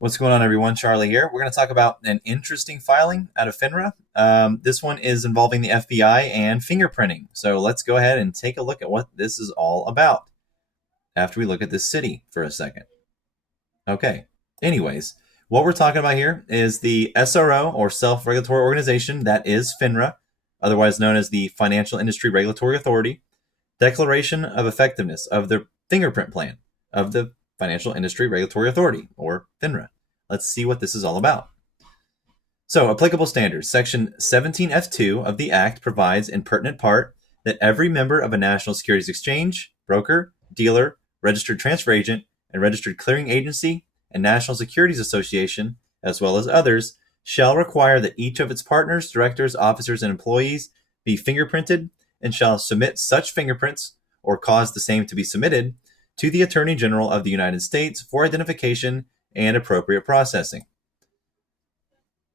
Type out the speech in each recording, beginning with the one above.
What's going on, everyone? Charlie here. We're going to talk about an interesting filing out of Finra. This one is involving the FBI and fingerprinting. So let's go ahead and take a look at what this is all about after we look at this city for a second. Okay. Anyways, what we're talking about here is the SRO, or self-regulatory organization, that is Finra, otherwise known as the Financial Industry Regulatory Authority, declaration of effectiveness of the fingerprint plan of the Financial Industry Regulatory Authority, or FINRA. Let's see what this is all about. So, applicable standards. Section 17F2 of the Act provides in pertinent part that every member of a national securities exchange, broker, dealer, registered transfer agent, and registered clearing agency, and National Securities Association, as well as others, shall require that each of its partners, directors, officers, and employees be fingerprinted and shall submit such fingerprints or cause the same to be submitted to the Attorney General of the United States for identification and appropriate processing.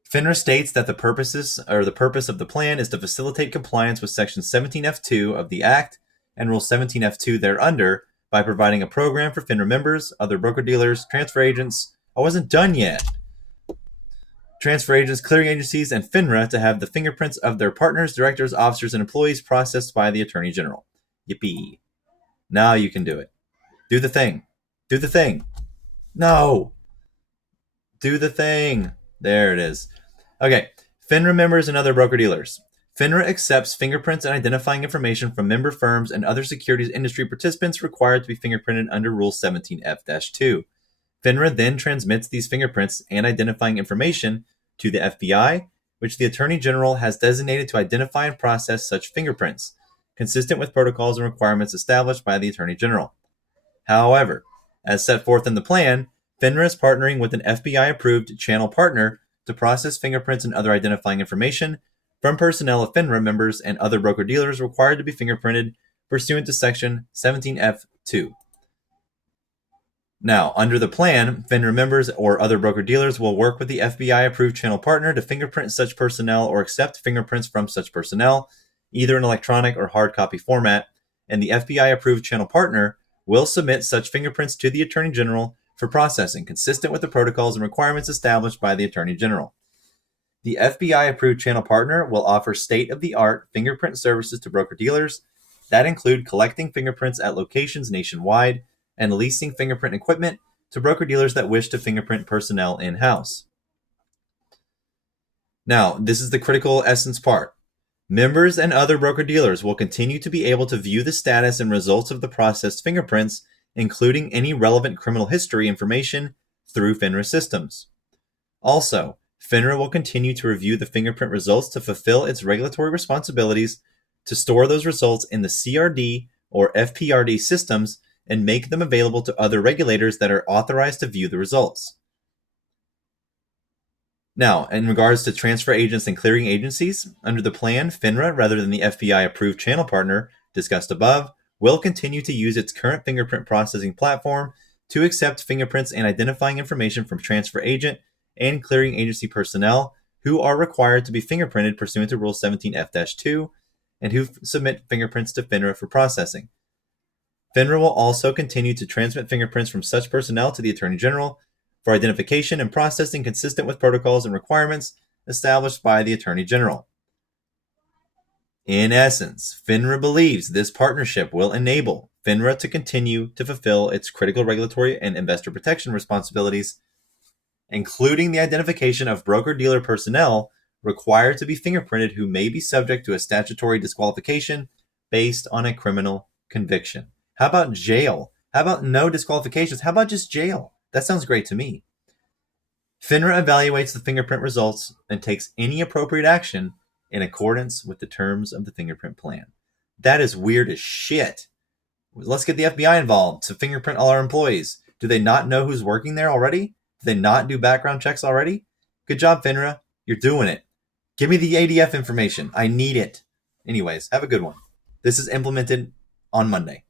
FINRA states that the purpose of the plan is to facilitate compliance with Section 17F2 of the Act and Rule 17F2 thereunder by providing a program for FINRA members, other broker-dealers, transfer agents. I wasn't done yet. Transfer agents, clearing agencies, and FINRA to have the fingerprints of their partners, directors, officers, and employees processed by the Attorney General. Yippee. Now you can do it. Do the thing. Do the thing. No. Do the thing. There it is. Okay. FINRA members and other broker-dealers. FINRA accepts fingerprints and identifying information from member firms and other securities industry participants required to be fingerprinted under Rule 17F-2. FINRA then transmits these fingerprints and identifying information to the FBI, which the Attorney General has designated to identify and process such fingerprints, consistent with protocols and requirements established by the Attorney General. However, as set forth in the plan, FINRA is partnering with an FBI-approved channel partner to process fingerprints and other identifying information from personnel of FINRA members and other broker-dealers required to be fingerprinted pursuant to Section 17F2. Now, under the plan, FINRA members or other broker-dealers will work with the FBI-approved channel partner to fingerprint such personnel or accept fingerprints from such personnel, either in electronic or hard copy format, and the FBI-approved channel partner will submit such fingerprints to the Attorney General for processing, consistent with the protocols and requirements established by the Attorney General. The FBI-approved channel partner will offer state-of-the-art fingerprint services to broker-dealers that include collecting fingerprints at locations nationwide and leasing fingerprint equipment to broker-dealers that wish to fingerprint personnel in-house. Now, this is the critical essence part. Members and other broker-dealers will continue to be able to view the status and results of the processed fingerprints, including any relevant criminal history information, through FINRA systems. Also, FINRA will continue to review the fingerprint results to fulfill its regulatory responsibilities to store those results in the CRD or FPRD systems and make them available to other regulators that are authorized to view the results. Now, in regards to transfer agents and clearing agencies, under the plan, FINRA, rather than the FBI-approved channel partner discussed above, will continue to use its current fingerprint processing platform to accept fingerprints and identifying information from transfer agent and clearing agency personnel who are required to be fingerprinted pursuant to Rule 17F-2 and who submit fingerprints to FINRA for processing. FINRA will also continue to transmit fingerprints from such personnel to the Attorney General for identification and processing consistent with protocols and requirements established by the Attorney General. In essence, FINRA believes this partnership will enable FINRA to continue to fulfill its critical regulatory and investor protection responsibilities, including the identification of broker-dealer personnel required to be fingerprinted who may be subject to a statutory disqualification based on a criminal conviction. How about jail? How about no disqualifications? How about just jail? That sounds great to me. FINRA evaluates the fingerprint results and takes any appropriate action in accordance with the terms of the fingerprint plan. That is weird as shit. Let's get the FBI involved to fingerprint all our employees. Do they not know who's working there already? Do they not do background checks already? Good job, FINRA. You're doing it. Give me the ADF information. I need it. Anyways, have a good one. This is implemented on Monday.